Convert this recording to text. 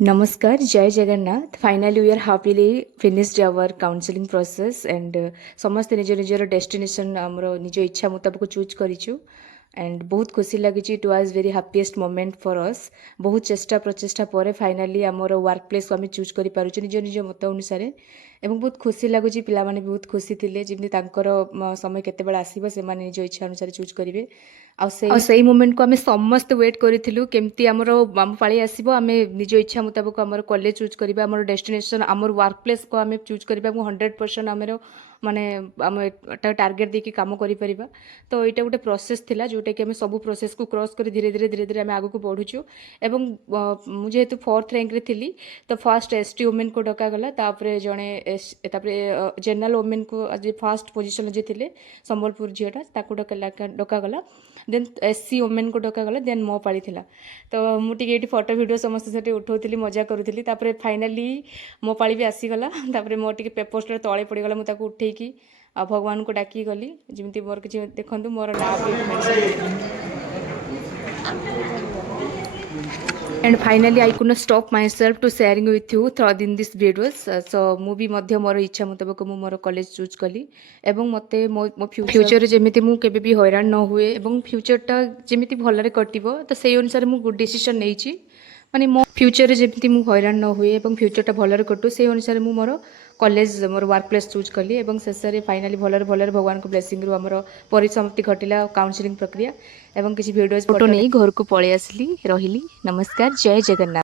Namaskar, Jai Jagannath. Finally, we are happily finished our counseling process and ସମସ୍ତେ ନିଜ ନିଜର ଡେଷ୍ଟିନେସନ୍ ଆମର ନିଜ ଇଚ୍ଛା ମୁତାବକ ଚୁଜ୍ କରିଛୁ ଆଣ୍ଡ ବହୁତ ଖୁସି ଲାଗୁଛି। It was very happiest moment for us. ବହୁତ ଚେଷ୍ଟା ପ୍ରଚେଷ୍ଟା ପରେ ଫାଇନାଲି ଆମର ୱାର୍କ ପ୍ଲେସ୍କୁ ଆମେ ଚୁଜ୍ କରିପାରୁଛୁ ନିଜ ନିଜ ମତ ଅନୁସାରେ ଏବଂ ବହୁତ ଖୁସି ଲାଗୁଛି। ପିଲାମାନେ ବି ବହୁତ ଖୁସି ଥିଲେ ଯେମିତି ତାଙ୍କର ସମୟ କେତେବେଳେ ଆସିବ ସେମାନେ ନିଜ ଇଚ୍ଛା ଅନୁସାରେ ଚୁଜ୍ କରିବେ। ଆଉ ସେଇ ମୋମେଣ୍ଟକୁ ଆମେ ସମସ୍ତେ ୱେଟ୍ କରିଥିଲୁ କେମିତି ଆମର ଆମ ପାଳି ଆସିବ, ଆମେ ନିଜ ଇଚ୍ଛା ମୁତାବକ ଆମର କଲେଜ ଚୁଜ୍ କରିବା, ଆମର ଡେଷ୍ଟିନେସନ୍ ଆମର ୱାର୍କ ପ୍ଲେସ୍କୁ ଆମେ ଚୁଜ୍ କରିବା ଏବଂ 100% ଆମର ମାନେ ଆମେ ଏଟା ଟାର୍ଗେଟ୍ ଦେଇକି କାମ କରିପାରିବା। ତ ଏଇଟା ଗୋଟେ ପ୍ରୋସେସ୍ ଥିଲା ଯେଉଁଟାକି ଆମେ ସବୁ ପ୍ରୋସେସ୍କୁ କ୍ରସ୍ କରି ଧୀରେ ଧୀରେ ଆମେ ଆଗକୁ ବଢ଼ୁଛୁ। ଏବଂ ମୁଁ ଯେହେତୁ 4th ର୍ୟାଙ୍କରେ ଥିଲି ତ ଫାର୍ଷ୍ଟ ST ଓମେନ୍କୁ ଡକାଗଲା, ତାପରେ ଜଣେ ତାପରେ ଜେନେରାଲ୍ ଓମେନ୍କୁ ଆଜି ଫାର୍ଷ୍ଟ ପୋଜିସନ୍ରେ ଯିଏ ଥିଲେ ସମ୍ବଲପୁର ଝିଅଟା ତାକୁ ଡକାଗଲା। ଦେନ୍ SC ଓମେନ୍କୁ ଡକାଗଲା, ଦେନ୍ ମୋ ପାଳି ଥିଲା। ତ ମୁଁ ଟିକେ ଏଇଠି ଫଟୋ ଭିଡ଼ିଓ ସମସ୍ତେ ସେଠି ଉଠାଉଥିଲି, ମଜା କରୁଥିଲି। ତାପରେ ଫାଇନାଲି ମୋ ପାଳି ବି ଆସିଗଲା। ତାପରେ ମୋର ଟିକେ ପେପର୍ସଟା ତଳେ ପଡ଼ିଗଲା, ମୁଁ ତାକୁ ଉଠେଇକି ଆଉ ଭଗବାନଙ୍କୁ ଡାକିକି ଗଲି ଯେମିତି ମୋର କିଛି ଦେଖନ୍ତୁ ମୋର ନାଁ ବି ଏଠି ମେନ୍ସନ୍ ହେଇଥିଲା। And finally I could not stop myself to sharing with you through in this videos. So ମୁଁ ବି ମଧ୍ୟ ମୋର ଇଚ୍ଛା ମୁତାବକ ମୁଁ ମୋର କଲେଜ ଚୁଜ୍ କଲି ଏବଂ ମୋତେ ମୋ ଫ୍ୟୁଚରରେ ଯେମିତି ମୁଁ କେବେ ବି ହଇରାଣ ନ ହୁଏ ଏବଂ ଫ୍ୟୁଚରଟା ଯେମିତି ଭଲରେ କଟିବ ତ ସେଇ ଅନୁସାରେ ମୁଁ ଗୁଡ୍ ଡିସିସନ୍ ନେଇଛି। ମାନେ ମୋ ଫ୍ୟୁଚରରେ ଯେମିତି ମୁଁ ହଇରାଣ ନ ହୁଏ ଏବଂ ଫ୍ୟୁଚରଟା ଭଲରେ କଟୁ ସେଇ ଅନୁସାରେ ମୁଁ ମୋର କଲେଜ ମୋର ୱାର୍କ ପ୍ଲେସ୍ ଚୁଜ୍ କଲି ଏବଂ ଶେଷରେ ଫାଇନାଲି ଭଲରେ ଭଗବାନଙ୍କ ବ୍ଲେସିଂରୁ ଆମର ପରିସମାପ୍ତି ଘଟିଲା କାଉନସିଲିଂ ପ୍ରକ୍ରିୟା ଏବଂ କିଛି ଭିଡ଼ିଓ ଫଟୋ ନେଇ ଘରକୁ ପଳେଇ ଆସିଲି, ରହିଲି। ନମସ୍କାର, ଜୟ ଜଗନ୍ନାଥ।